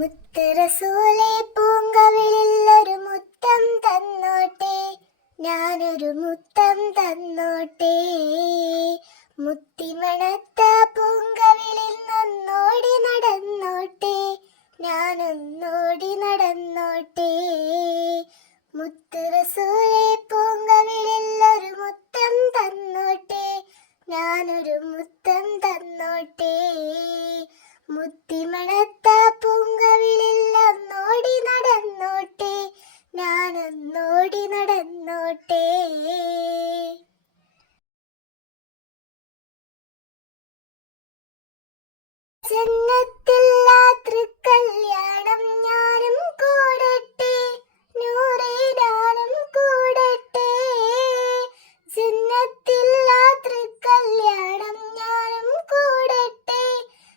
മുത്തറസൂലെ പൂങ്കവിളിൽ ഒരു മുത്തം തന്നോട്ടെ, ഞാനൊരു മുത്തം തന്നോട്ടെ. മുത്തിമണത്ത പൂങ്കവിളിൽ നന്നോടി നടന്നോട്ടെ, ഞാനൊന്നോടി നടന്നോട്ടെ. മുത്തറസൂലെ പൂങ്കവിളിൽ ഒരു മുത്തം തന്നോട്ടെ, ഞാനൊരു മുത്തം തന്നോട്ടെ. മുത്തിമണത്ത പൂങ്കവിളിൽ ഒന്നോടി നടന്നോട്ടെ, ഞാനൊന്നോടി നടന്നോട്ടെ. ജന്നത്തില്ല തൃക്കല്യാണം ഞാനും കൂടട്ടെ, നൂറേ ഞാനും കൂടട്ടെ. ജന്നത്തില്ല തൃക്കല്യാണം ഞാനും കൂടട്ടെ,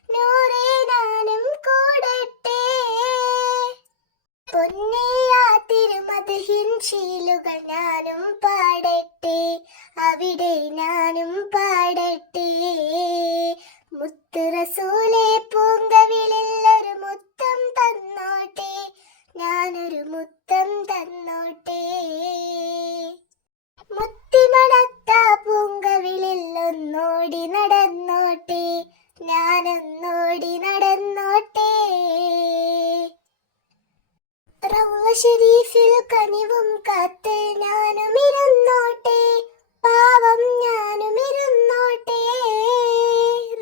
നൂറേ ഞാനും കൂടട്ടെ. പൊന്നിയാ തിരുമദ്ഹിൻ ശീലുകൾ ഞാനും പാടട്ടെ, അവിടെ ഞാനും പാടട്ടെ. മുത്ത് റസൂലെ പൂങ്കവിളിൽ ഒരു മുത്തം തന്നോട്ടെ, ഞാനൊരു മുത്തം തന്നോട്ടെ. മുത്തിമണത്ത പൂങ്കവിളിൽ ഒന്നോടി നടന്നോട്ടെ, ഞാനൊന്നോടി നടന്നോട്ടെ. റൗള ശരീഫിൽ കനിവും കാത്ത് ഞാനും ഇരുന്നോട്ടെ, പാവം ഞാനും ഇരുന്നോട്ടെ.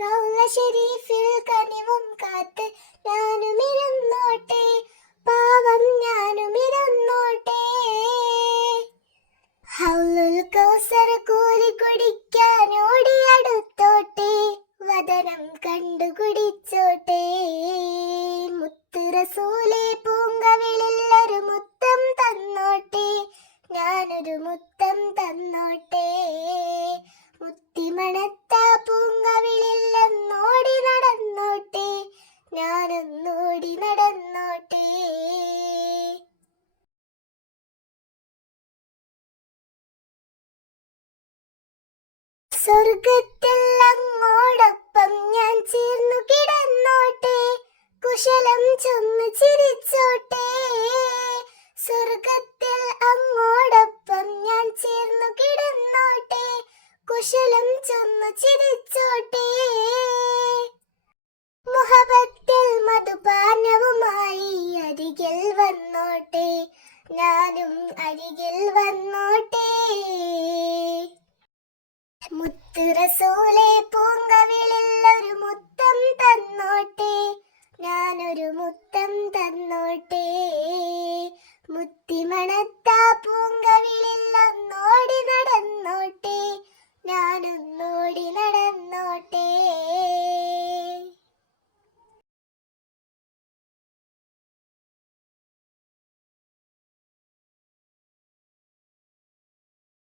റൗള ശരീഫിൽ കനിവും കാത്ത് ഞാനും ഇരുന്നോട്ടെ, പാവം ഞാനും ഇരുന്നോട്ടെ. ഹൗലുൽ കൗസർ കോരി കുടിക്കാൻ ഓടി അടുത്തോട്ടെ, വദനം കണ്ടു കുടിച്ചോട്ടെ. മുത്ത് റസൂലെ പൂങ്കവിളിൽ ഒരു മുത്തം തന്നോട്ടെ, ഞാനൊരു മുത്തം തന്നോട്ടെ. മുത്തിമണത്ത പൂങ്കവിളിൽ ഒന്നോടി നടന്നോട്ടെ, ഞാനൊന്നോടി നടന്നോട്ടെ. സ്വർഗത്തിൽ അങ്ങോടൊപ്പം ഞാൻ ചേർന്നു കിടന്നോട്ടെ, കുശലം ചൊന്ന് ചിരിച്ചോട്ടെ. സ്വർഗത്തിൽ അങ്ങോടൊപ്പം ഞാൻ ചേർന്നു കിടന്നോട്ടെ, കുശലം ചൊന്നു ചിരിച്ചോട്ടെ. മുഹബത്തിൽ മധുപാ